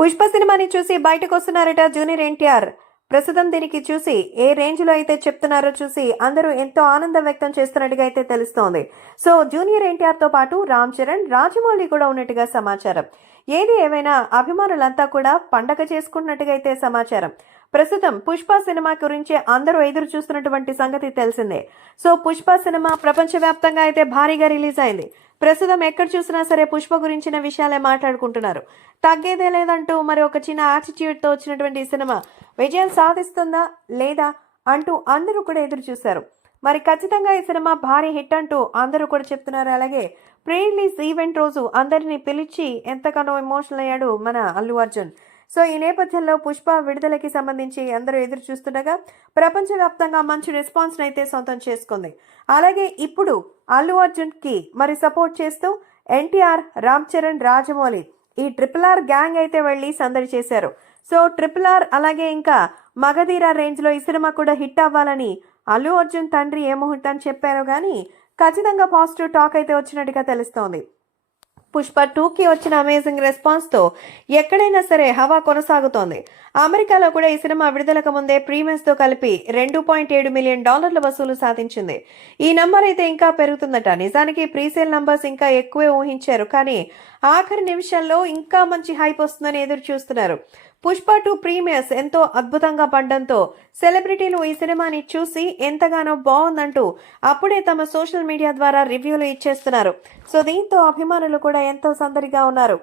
పుష్ప సినిమాని చూసి బయటకు వస్తున్నారట జూనియర్ ఎన్టీఆర్. ప్రస్తుతం దీనికి చూసి ఏ రేంజ్లో అయితే చెప్తున్నారో చూసి అందరూ ఎంతో ఆనందం వ్యక్తం చేస్తున్నట్టుగా అయితే తెలుస్తోంది. సో జూనియర్ ఎన్టీఆర్తో పాటు రామ్ చరణ్ రాజమౌళి కూడా ఉన్నట్టుగా సమాచారం. ఏది ఏమైనా అభిమానులంతా కూడా పండగ చేసుకున్నట్టుగా అయితే సమాచారం. ప్రస్తుతం పుష్ప సినిమా గురించి అందరూ ఎదురు చూస్తున్నటువంటి సంగతి తెలిసిందే. సో పుష్ప సినిమా ప్రపంచవ్యాప్తంగా అయితే భారీగా రిలీజ్ అయింది. ప్రస్తుతం ఎక్కడ చూసినా సరే పుష్ప గురించిన విషయాలే మాట్లాడుకుంటున్నారు. తగ్గేదే లేదంటూ మరి ఒక చిన్న యాటిట్యూడ్తో వచ్చినటువంటి ఈ సినిమా విజయం సాధిస్తుందా లేదా అంటూ అందరూ కూడా ఎదురు చూశారు. మరి ఖచ్చితంగా ఈ సినిమా భారీ హిట్ అంటూ అందరూ కూడా చెప్తున్నారు. అలాగే ప్రీ రిలీజ్ ఈవెంట్ రోజు అందరినీ పిలిచి ఎంతగానో ఎమోషనల్ అయ్యాడు మన అల్లు అర్జున్. సో ఈ నేపథ్యంలో పుష్ప విడుదలకి సంబంధించి అందరూ ఎదురు చూస్తుండగా ప్రపంచవ్యాప్తంగా మంచి రెస్పాన్స్ అయితే సొంతం చేసుకుంది. అలాగే ఇప్పుడు అల్లు అర్జున్కి మరి సపోర్ట్ చేస్తూ ఎన్టీఆర్ రామ్ చరణ్ రాజమౌళి ఈ ట్రిపుల్ ఆర్ గ్యాంగ్ అయితే వెళ్ళి సందడి చేశారు. సో ట్రిపుల్ ఆర్ అలాగే ఇంకా మగధీర రేంజ్లో ఈ సినిమా కూడా హిట్ అవ్వాలని అల్లు అర్జున్ తండ్రి ఏ ముహూర్తం చెప్పారో కానీ ఖచ్చితంగా పాజిటివ్ టాక్ అయితే వచ్చినట్టుగా తెలుస్తోంది. పుష్ప టూకి వచ్చిన అమేజింగ్ రెస్పాన్స్తో ఎక్కడైనా సరే హవా కొనసాగుతోంది. అమెరికాలో కూడా ఈ సినిమా విడుదలకు ముందే ప్రీమియర్స్తో కలిపి రెండు పాయింట్ ఏడు మిలియన్ డాలర్ల వసూలు సాధించింది. ఈ నంబర్ అయితే ఇంకా పెరుగుతుందట. నిజానికి ప్రీసేల్ నంబర్స్ ఇంకా ఎక్కువే ఊహించారు. కానీ ఆఖరి నిమిషంలో ఇంకా మంచి హైప్ వస్తుందని ఎదురు చూస్తున్నారు పుష్ప టూ ప్రీమియర్స్ ఎంతో అద్భుతంగా పడడంతో సెలబ్రిటీలు ఈ సినిమాని చూసి ఎంతగానో బాగుందంటూ అప్పుడే తమ సోషల్ మీడియా ద్వారా రివ్యూలు ఇచ్చేస్తున్నారు. సో దీంతో అభిమానులు కూడా ఎంతో సందడిగా ఉన్నారు.